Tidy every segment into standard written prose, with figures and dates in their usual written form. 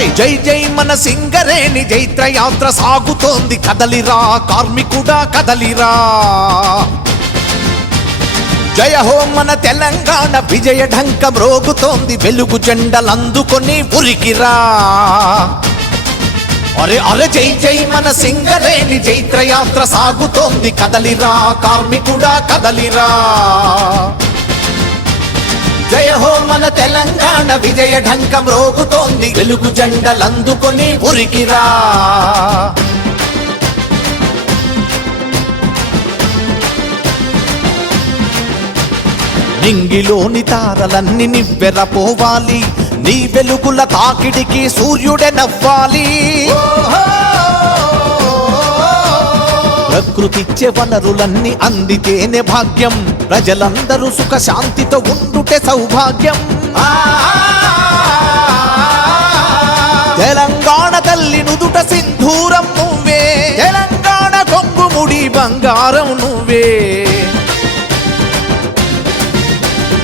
అరే జై జై మన సింగరేణి జైత్రయాత్ర సాగుతోంది కదలిరా కార్మికుడా కదలిరా. జయ హో మన తెలంగాణ విజయ ఢంకం రోగుతోంది వెలుగు జెండలందుకొని ఉరికిరా. అరే అరే జై జై మన సింగరేణి జైత్రయాత్ర సాగుతోంది కదలిరా కార్మికుడా కదలిరా. జయ హో మన తెలంగాణ విజయ ఢంకం రోగుతోంది వెలుగు జెండలందుకొని ఉరికిరా. నింగిలోని తారలన్నీ నివ్వెరపోవాలి, నీ వెలుగుల తాకిడికి సూర్యుడే నవ్వాలి. ప్రకృతిచ్చే వనరులన్నీ అందితేనే భాగ్యం, ప్రజలందరూ సుఖ శాంతితో ఉండుటే సౌభాగ్యం. తెలంగాణ తల్లి నుదుట సింధూరం నువ్వే, తెలంగాణ కొంగుముడి బంగారం నువ్వే.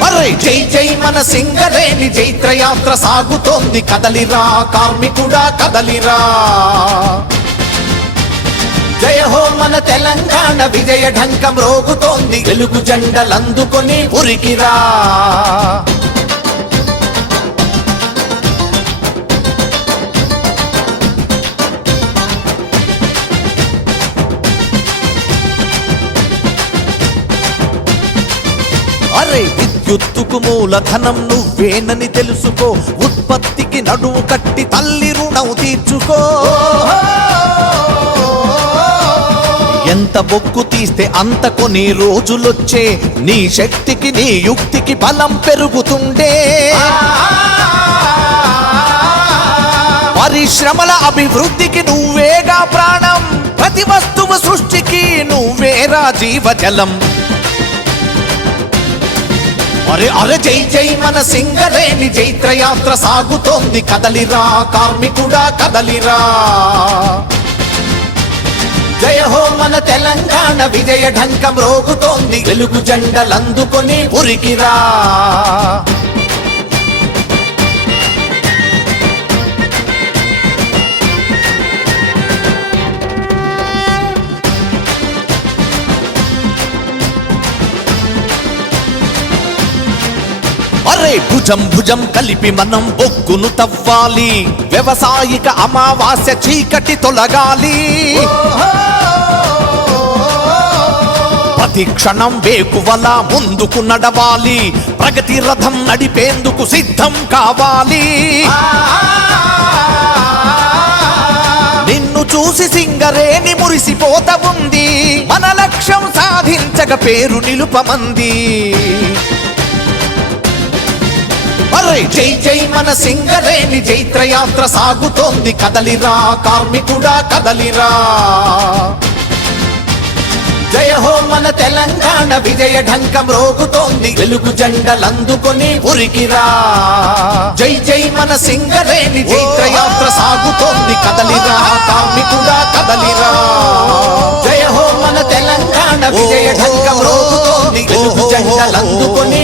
అరే జై జై మన సింగరేణి జైత్రయాత్ర సాగుతోంది కదలిరా కార్మికుడా కదలిరా. జయ హో మన తెలంగాణ విజయ ఢంకం రోగుతోంది వెలుగు జెండలందుకొని ఉరికిరా. అరే విద్యుత్తుకు మూలధనం నువ్వేనని తెలుసుకో, ఉత్పత్తికి నడువు కట్టి తల్లి రుణం తీర్చుకో. ఎంత బొగ్గు తీస్తే అంత కొన్ని రోజులొచ్చే, నీ శక్తికి నీ యుక్తికి బలం పెరుగుతుండే. పరిశ్రమల అభివృద్ధికి నువ్వేగా ప్రాణం, ప్రతి వస్తువు సృష్టికి నువ్వేరా జీవజలం. అరే అరే జై జై మన సింగరేణి జైత్రయాత్ర సాగుతోంది కదలిరా కార్మికుడా కదలిరా. జయ హో మన తెలంగాణ విజయ ఢంకం రోగుతోంది వెలుగు జెండలందుకొని ఉరికిరా. అరే భుజం భుజం కలిపి మనం బొగ్గును తవ్వాలి, వ్యవసాయిక అమావాస్య చీకటి తొలగాలి. ప్రతి క్షణం వేకువలా ముందుకు నడవాలి, ప్రగతి రథం నడిపేందుకు సిద్ధం కావాలి. నిన్ను చూసి సింగరేణి మురిసిపోత ఉంది, మన లక్ష్యం సాధించక పేరు నిలుపమంది. అరే జై జై మన సింగరేణి జైత్రయాత్ర సాగుతోంది కదలిరా కార్మికుడా కదలిరా. జయ హో మన తెలంగాణ విజయ ఢంకం రోగుతోంది వెలుగు జెండలందుకొని ఉరికిరా. జై జై మన సింగరేణి జైత్రయాత్ర సాగుతోంది కదలిరా కార్మికుడా కదలిరా. జయ హో మన తెలంగాణ విజయ ఢంకం రోగుతోంది వెలుగు జెండలందుకొని